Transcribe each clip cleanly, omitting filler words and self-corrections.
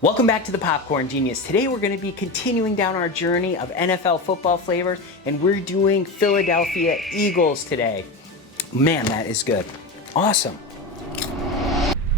Welcome back to the Popcorn Genius. Today we're going to be continuing down our journey of NFL football flavors, and we're doing Philadelphia Eagles today. Man, that is good. Awesome.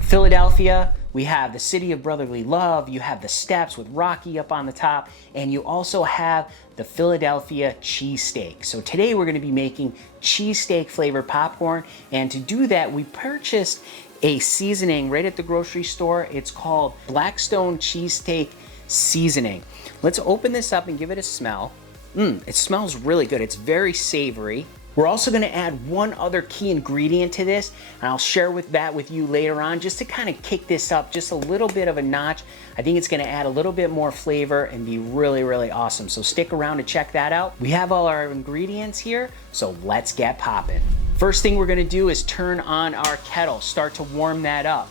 Philadelphia, we have the city of brotherly love, you have the steps with Rocky up on the top, and you also have the Philadelphia cheesesteak. So today we're going to be making cheesesteak flavored popcorn, and to do that we purchased a seasoning right at the grocery store. It's called Blackstone Cheesesteak Seasoning. Let's open this up and give it a smell. It smells really good. It's very savory. We're also going to add one other key ingredient to this, and I'll share that with you later on just to kind of kick this up just a little bit of a notch. I think it's going to add a little bit more flavor and be really, really awesome. So stick around to check that out. We have all our ingredients here, so let's get popping. First thing we're going to do is turn on our kettle, start to warm that up.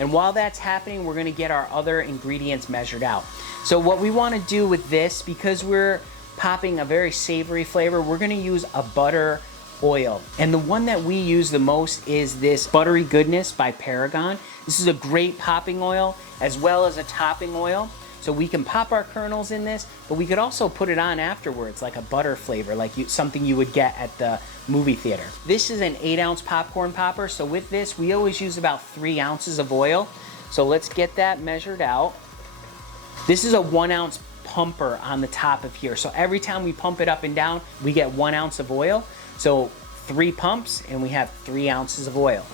And while that's happening, we're going to get our other ingredients measured out. So what we want to do with this, because we're popping a very savory flavor, we're going to use a butter oil. And the one that we use the most is this Buttery Goodness by Paragon. This is a great popping oil as well as a topping oil. So we can pop our kernels in this, but we could also put it on afterwards like a butter flavor, like something you would get at the movie theater. This is an 8-ounce popcorn popper, so with this we always use about 3 ounces of oil. So let's get that measured out. This is a 1-ounce pumper on the top of here, so every time we pump it up and down we get 1 ounce of oil. So 3 pumps and we have 3 ounces of oil.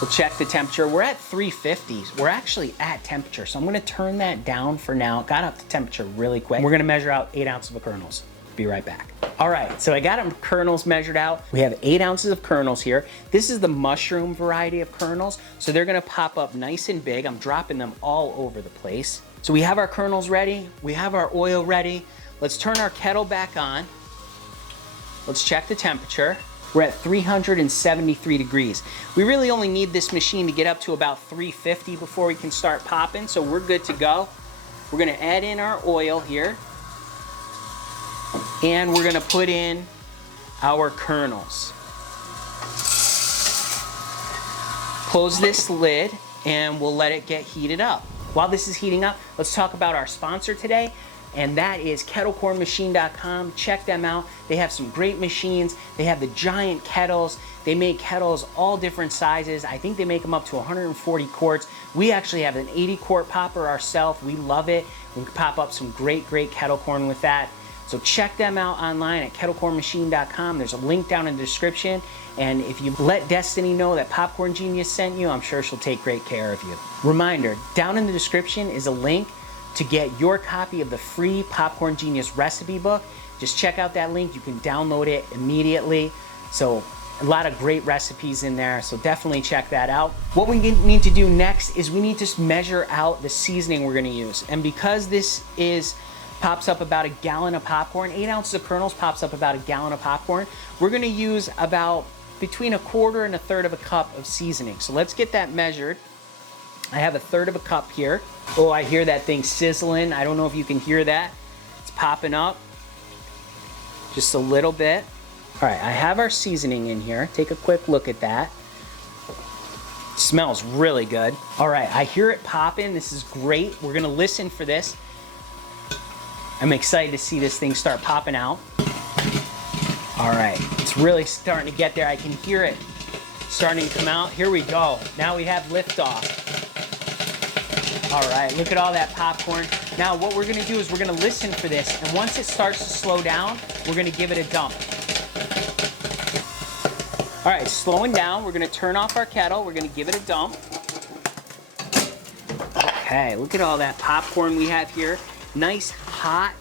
We'll check the temperature. We're at 350. We're actually at temperature, so I'm going to turn that down for now. Got up to temperature really quick. We're going to measure out 8 ounces of kernels. Be right back. All right, so I got them kernels measured out. We have 8 ounces of kernels here. This is the mushroom variety of kernels, so they're going to pop up nice and big. I'm dropping them all over the place. So we have our kernels ready. We have our oil ready. Let's turn our kettle back on. Let's check the temperature. We're at 373 degrees. We really only need this machine to get up to about 350 before we can start popping, so we're good to go. We're gonna add in our oil here, and we're gonna put in our kernels. Close this lid, and we'll let it get heated up. While this is heating up, let's talk about our sponsor today, and that is kettlecornmachine.com. Check them out. They have some great machines. They have the giant kettles. They make kettles all different sizes. I think they make them up to 140 quarts. We actually have an 80 quart popper ourselves. We love it. We can pop up some great kettle corn with that. So check them out online at kettlecornmachine.com. There's a link down in the description. And if you let Destiny know that Popcorn Genius sent you, I'm sure she'll take great care of you. Reminder, down in the description is a link to get your copy of the free Popcorn Genius recipe book. Just check out that link. You can download it immediately. So a lot of great recipes in there, so definitely check that out. What we need to do next is we need to measure out the seasoning we're gonna use. And because this pops up about a gallon of popcorn, 8 ounces of kernels pops up about a gallon of popcorn, we're gonna use about between 1/4 and 1/3 of a cup of seasoning. So let's get that measured. I have 1/3 of a cup here. Oh, I hear that thing sizzling. I don't know if you can hear that. It's popping up just a little bit. All right, I have our seasoning in here. Take a quick look at that. It smells really good. All right, I hear it popping. This is great. We're gonna listen for this. I'm excited to see this thing start popping out. All right, it's really starting to get there. I can hear it starting to come out. Here we go. Now we have liftoff. All right, look at all that popcorn. Now what we're gonna do is we're gonna listen for this, and once it starts to slow down, we're gonna give it a dump. All right, slowing down, we're gonna turn off our kettle, we're gonna give it a dump. Okay, look at all that popcorn we have here. Nice hot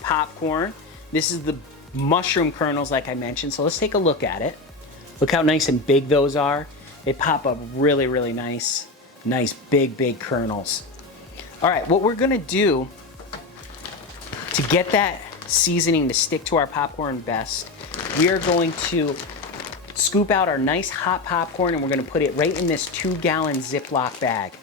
popcorn. This is the mushroom kernels like I mentioned, so let's take a look at it. Look how nice and big those are. They pop up really nice. Nice big kernels. All right, what we're gonna do to get that seasoning to stick to our popcorn best, we are going to scoop out our nice hot popcorn and we're gonna put it right in this 2-gallon Ziploc bag.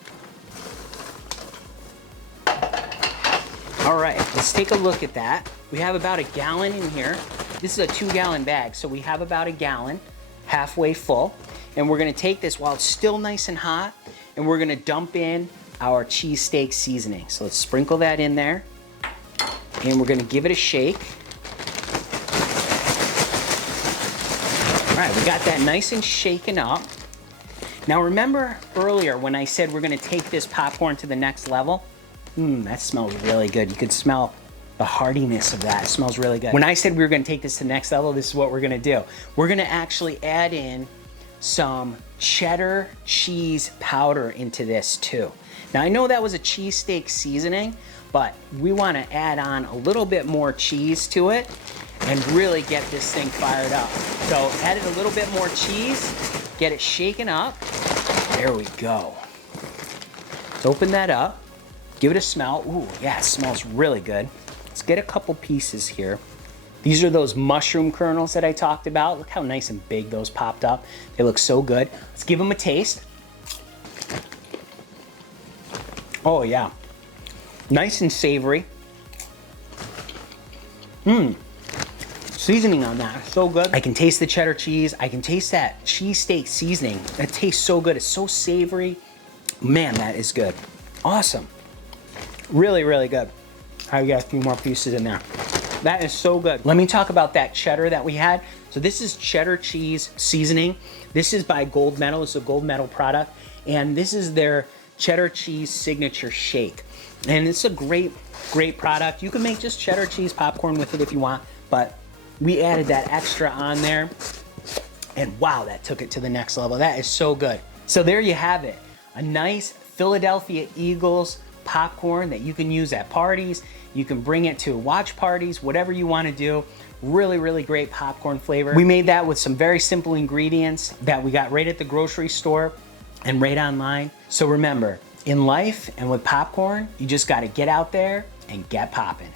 All right, let's take a look at that. We have about a gallon in here. This is a 2-gallon bag, so we have about a gallon, halfway full. And we're gonna take this while it's still nice and hot, and we're gonna dump in our cheesesteak seasoning. So let's sprinkle that in there. And we're gonna give it a shake. All right, we got that nice and shaken up. Now remember earlier when I said we're gonna take this popcorn to the next level? That smells really good. You could smell the heartiness of that. It smells really good. When I said we were gonna take this to the next level, this is what we're gonna do. We're gonna actually add in some cheddar cheese powder into this too. Now I know that was a cheesesteak seasoning, but we wanna add on a little bit more cheese to it and really get this thing fired up. So added a little bit more cheese, get it shaken up. There we go. Let's open that up, give it a smell. Ooh, yeah, it smells really good. Let's get a couple pieces here. These are those mushroom kernels that I talked about. Look how nice and big those popped up. They look so good. Let's give them a taste. Oh yeah, nice and savory. Seasoning on that is so good. I can taste the cheddar cheese. I can taste that cheesesteak seasoning. That tastes so good. It's so savory. Man, that is good. Awesome. Really, really good. I got a few more pieces in there. That is so good. Let me talk about that cheddar that we had. So this is cheddar cheese seasoning. This is by Gold Medal. It's a Gold Medal product. And this is their cheddar cheese signature shake. And it's a great, great product. You can make just cheddar cheese popcorn with it if you want, but we added that extra on there. And wow, that took it to the next level. That is so good. So there you have it. A nice Philadelphia Eagles popcorn that you can use at parties. You can bring it to watch parties, whatever you want to do. Really, really great popcorn flavor. We made that with some very simple ingredients that we got right at the grocery store and right online. So remember, in life and with popcorn, you just got to get out there and get popping.